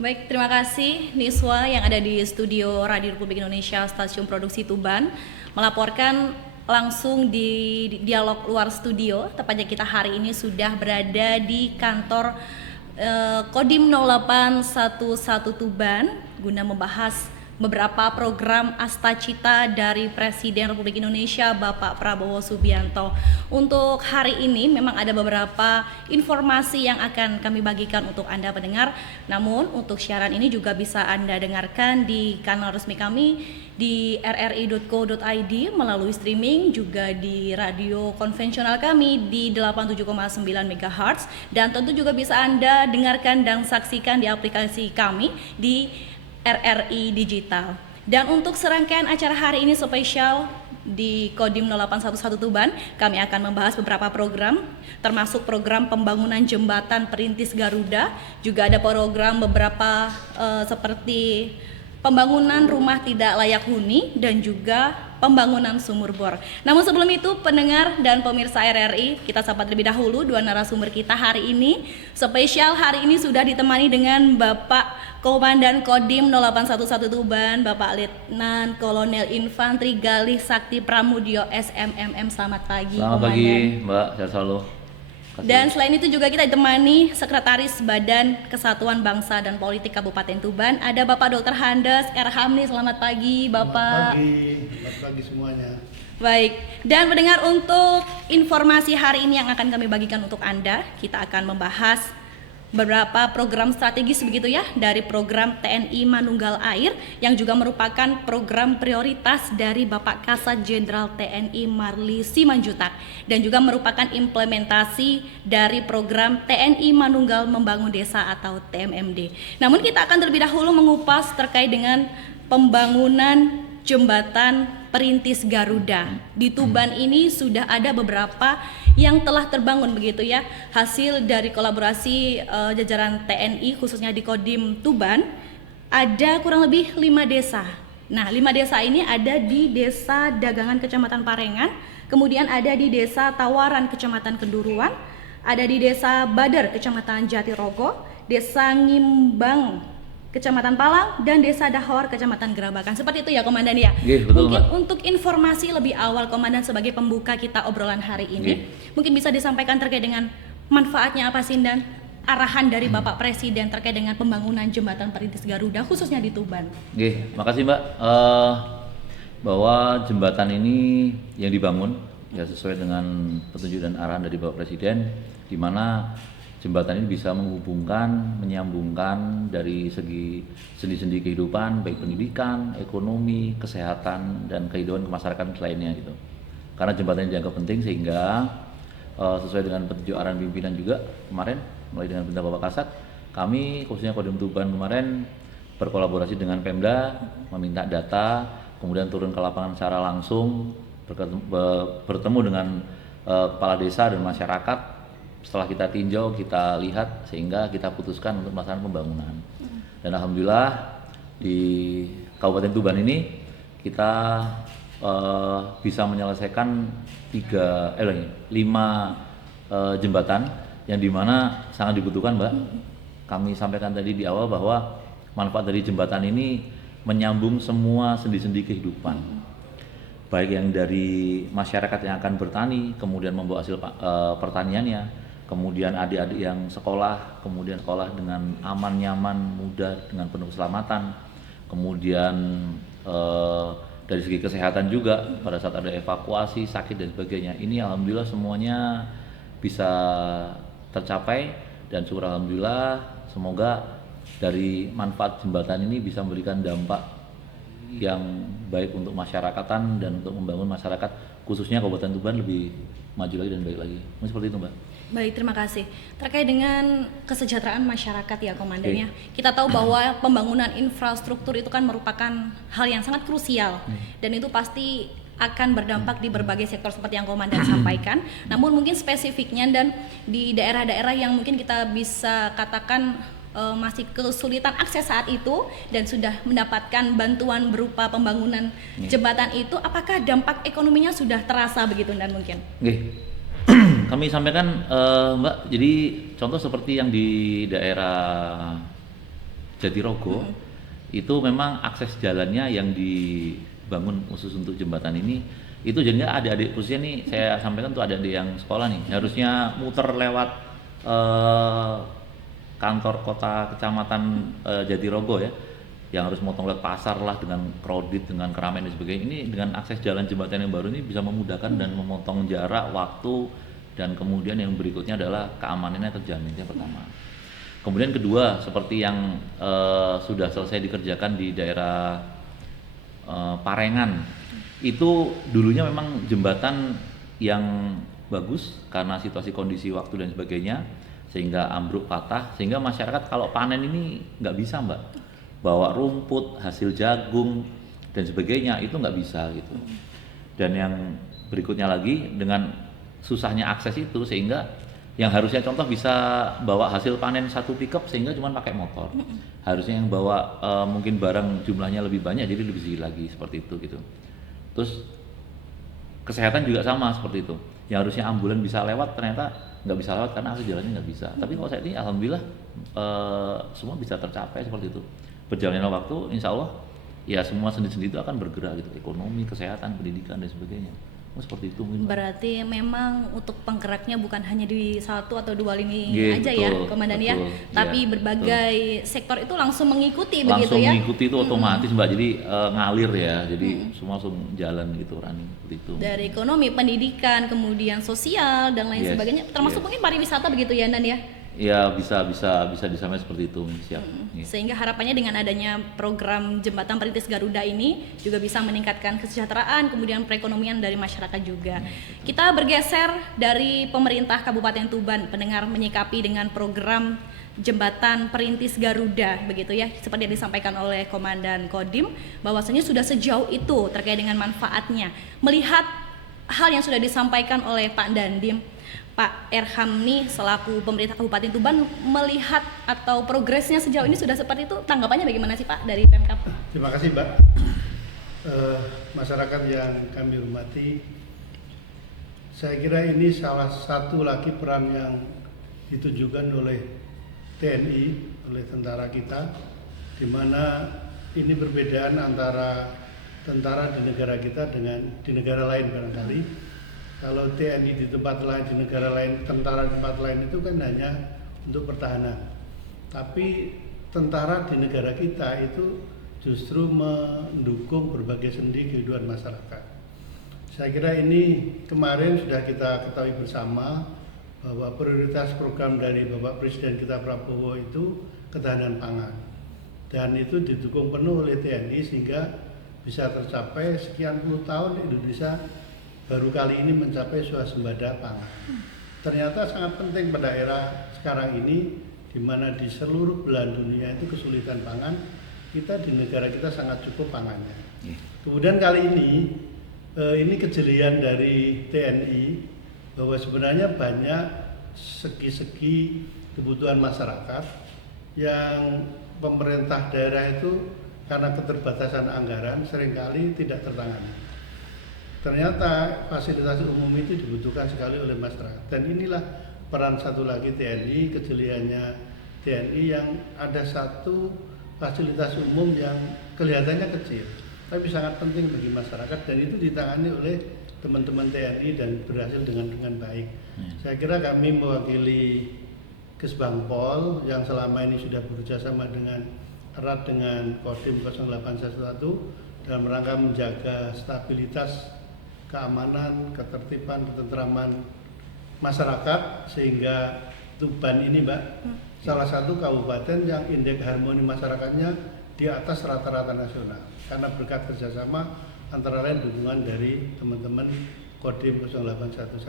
Baik, terima kasih Niswa yang ada di studio Radio Republik Indonesia Stasiun Produksi Tuban melaporkan langsung di dialog luar studio. Tepatnya kita hari ini sudah berada di kantor Kodim 0811 Tuban guna membahas beberapa program Astacita dari Presiden Republik Indonesia Bapak Prabowo Subianto. Untuk hari ini memang ada beberapa informasi yang akan kami bagikan untuk Anda pendengar. Namun untuk siaran ini juga bisa Anda dengarkan di kanal resmi kami di rri.co.id melalui streaming, juga di radio konvensional kami di 87,9 MHz, dan tentu juga bisa Anda dengarkan dan saksikan di aplikasi kami di RRI Digital. Dan untuk serangkaian acara hari ini spesial di Kodim 0811 Tuban, kami akan membahas beberapa program, termasuk program pembangunan jembatan perintis Garuda, juga ada program beberapa seperti pembangunan rumah tidak layak huni dan juga pembangunan sumur bor. Namun sebelum itu, pendengar dan pemirsa RRI, kita sapa terlebih dahulu dua narasumber kita hari ini. Spesial hari ini sudah ditemani dengan Bapak Komandan Kodim 0811 Tuban, Bapak Letnan Kolonel Infantri Galih Sakti Pramudyo SMMM. Selamat pagi, Selamat Komandan. pagi, Mbak. Sehat selalu. Dan selain itu juga kita ditemani Sekretaris Badan Kesatuan Bangsa dan Politik Kabupaten Tuban, ada Bapak Dr. Handes R. Hamni. Selamat pagi, Bapak. Selamat pagi semuanya. Baik, dan mendengar untuk informasi hari ini yang akan kami bagikan untuk Anda, kita akan membahas beberapa program strategis begitu ya, dari program TNI Manunggal Air yang juga merupakan program prioritas dari Bapak Kasat Jenderal TNI Marli Simanjuntak, dan juga merupakan implementasi dari program TNI Manunggal Membangun Desa atau TMMD. Namun kita akan terlebih dahulu mengupas terkait dengan pembangunan jembatan perintis Garuda. Di Tuban ini sudah ada beberapa yang telah terbangun begitu ya, hasil dari kolaborasi jajaran TNI khususnya di Kodim Tuban. Ada kurang lebih 5 desa. Nah, 5 desa ini ada di Desa Dagangan Kecamatan Parengan, kemudian ada di Desa Tawaran Kecamatan Kenduruan, ada di Desa Badar Kecamatan Jatirogo, Desa Ngimbang Kecamatan Palang, dan Desa Dahor Kecamatan Gerabakan. Seperti itu ya, Komandan ya. Betul, mungkin Mbak. untuk informasi lebih awal, Komandan, sebagai pembuka kita obrolan hari ini, mungkin bisa disampaikan terkait dengan manfaatnya apa sih, dan arahan dari Bapak Presiden terkait dengan pembangunan jembatan perintis Garuda khususnya di Tuban. Makasih Mbak. Bahwa jembatan ini yang dibangun ya sesuai dengan petunjuk dan arahan dari Bapak Presiden, di mana jembatan ini bisa menghubungkan, menyambungkan dari segi sendi-sendi kehidupan, baik pendidikan, ekonomi, kesehatan, dan kehidupan kemasyarakatan lainnya gitu. Karena jembatan ini dianggap penting, sehingga sesuai dengan petunjuk arahan pimpinan juga kemarin, mulai dengan perintah Bapak Kasat, kami khususnya Kodim Tuban kemarin berkolaborasi dengan Pemda, meminta data, kemudian turun ke lapangan secara langsung, bertemu dengan kepala desa dan masyarakat. Setelah kita tinjau, kita lihat, sehingga kita putuskan untuk melaksanakan pembangunan. Dan alhamdulillah di Kabupaten Tuban ini kita bisa menyelesaikan 5 jembatan yang dimana sangat dibutuhkan, Mbak. Kami sampaikan tadi di awal bahwa manfaat dari jembatan ini menyambung semua sendi-sendi kehidupan, baik yang dari masyarakat yang akan bertani, kemudian membawa hasil pertaniannya, kemudian adik-adik yang sekolah, kemudian sekolah dengan aman, nyaman, mudah, dengan penuh keselamatan, kemudian dari segi kesehatan juga pada saat ada evakuasi, sakit dan sebagainya. Ini alhamdulillah semuanya bisa tercapai, dan syukur alhamdulillah, semoga dari manfaat jembatan ini bisa memberikan dampak yang baik untuk masyarakatan dan untuk membangun masyarakat khususnya Kabupaten Tuban lebih maju lagi dan baik lagi. Seperti itu, Mbak. Baik, terima kasih. Terkait dengan kesejahteraan masyarakat ya, Komandannya, kita tahu bahwa pembangunan infrastruktur itu kan merupakan hal yang sangat krusial, dan itu pasti akan berdampak di berbagai sektor seperti yang Komandan sampaikan. Namun mungkin spesifiknya dan di daerah-daerah yang mungkin kita bisa katakan masih kesulitan akses saat itu dan sudah mendapatkan bantuan berupa pembangunan jembatan itu, apakah dampak ekonominya sudah terasa begitu, dan mungkin? Kami sampaikan, Mbak, jadi contoh seperti yang di daerah Jatirogo itu memang akses jalannya yang dibangun khusus untuk jembatan ini itu jadinya adik-adik khususnya nih saya sampaikan tuh adik-adik yang sekolah nih harusnya muter lewat kantor kota kecamatan Jatirogo ya yang harus motong lewat pasar lah dengan crowded dengan keramaian dan sebagainya ini dengan akses jalan jembatan yang baru ini bisa memudahkan dan memotong jarak waktu dan kemudian yang berikutnya adalah keamanannya terjamin yang pertama. Kemudian kedua seperti yang sudah selesai dikerjakan di daerah Parengan itu dulunya memang jembatan yang bagus karena situasi kondisi waktu dan sebagainya sehingga ambruk patah sehingga masyarakat kalau panen ini nggak bisa mbak bawa rumput hasil jagung dan sebagainya itu nggak bisa gitu dan yang berikutnya lagi dengan susahnya akses itu sehingga yang harusnya contoh bisa bawa hasil panen satu pickup sehingga cuma pakai motor harusnya yang bawa mungkin barang jumlahnya lebih banyak jadi lebih sedikit lagi seperti itu gitu terus kesehatan juga sama seperti itu yang harusnya ambulan bisa lewat ternyata nggak bisa lewat karena akses jalannya nggak bisa tapi kalau saat ini alhamdulillah semua bisa tercapai seperti itu berjalannya waktu insya Allah ya semua sendi-sendi itu akan bergerak gitu ekonomi kesehatan pendidikan dan sebagainya seperti itu mungkin. Berarti memang untuk penggeraknya bukan hanya di satu atau dua lini aja betul, ya Komandan ya tapi berbagai sektor itu langsung mengikuti begitu ya mengikuti itu otomatis mbak jadi ngalir ya jadi semua langsung jalan gitu running seperti itu dari ekonomi pendidikan kemudian sosial dan lain sebagainya termasuk mungkin pariwisata begitu ya Nan ya ya bisa disampaikan seperti itu siap sehingga harapannya dengan adanya program jembatan perintis Garuda ini juga bisa meningkatkan kesejahteraan kemudian perekonomian dari masyarakat juga kita bergeser dari pemerintah Kabupaten Tuban pendengar menyikapi dengan program jembatan perintis Garuda begitu ya seperti yang disampaikan oleh Komandan Kodim bahwasanya sudah sejauh itu terkait dengan manfaatnya melihat hal yang sudah disampaikan oleh Pak Dandim Pak Erham nih selaku pemerintah Kabupaten Tuban melihat atau progresnya sejauh ini sudah seperti itu tanggapannya bagaimana sih Pak dari Pemkab? Terima kasih Mbak. Masyarakat yang kami hormati, saya kira ini salah satu lagi peran yang ditunjukkan oleh TNI, oleh tentara kita, di mana ini perbedaan antara tentara di negara kita dengan di negara lain barangkali. Kalau TNI di tempat lain, di negara lain, tentara di tempat lain itu kan hanya untuk pertahanan. Tapi tentara di negara kita itu justru mendukung berbagai sendi kehidupan masyarakat. Saya kira ini kemarin sudah kita ketahui bersama bahwa prioritas program dari Bapak Presiden kita Prabowo itu ketahanan pangan. Dan itu didukung penuh oleh TNI sehingga bisa tercapai sekian puluh tahun Indonesia baru kali ini mencapai swasembada pangan. Ternyata sangat penting pada era sekarang ini di mana di seluruh belahan dunia itu kesulitan pangan, kita di negara kita sangat cukup pangannya. Kemudian kali ini kejelian dari TNI bahwa sebenarnya banyak segi-segi kebutuhan masyarakat yang pemerintah daerah itu karena keterbatasan anggaran seringkali tidak tertangani. Ternyata fasilitas umum itu dibutuhkan sekali oleh masyarakat dan inilah peran satu lagi TNI, kejeliannya TNI yang ada satu fasilitas umum yang kelihatannya kecil tapi sangat penting bagi masyarakat dan itu ditangani oleh teman-teman TNI dan berhasil dengan baik. Saya kira kami mewakili Kesbangpol yang selama ini sudah bekerja sama dengan erat dengan Kodim 0811 dalam rangka menjaga stabilitas keamanan, ketertiban, ketentraman masyarakat sehingga Tuban ini Mbak salah satu kabupaten yang indeks harmoni masyarakatnya di atas rata-rata nasional karena berkat kerjasama antara lain dukungan dari teman-teman Kodim 0811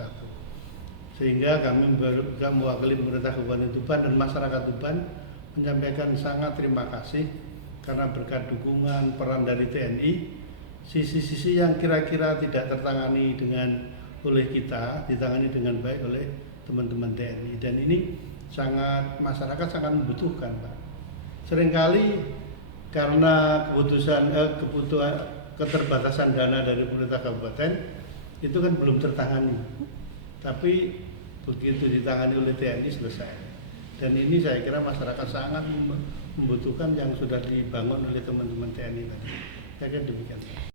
sehingga kami juga mewakili pemerintah Kabupaten Tuban dan masyarakat Tuban menyampaikan sangat terima kasih karena berkat dukungan peran dari TNI sisi-sisi yang kira-kira tidak tertangani oleh kita ditangani dengan baik oleh teman-teman TNI dan ini masyarakat sangat membutuhkan Pak. Seringkali karena kebutuhan keterbatasan dana dari pemerintah kabupaten itu kan belum tertangani tapi begitu ditangani oleh TNI selesai Dan ini saya kira masyarakat sangat membutuhkan yang sudah dibangun oleh teman-teman TNI tadi. Saya kira demikian.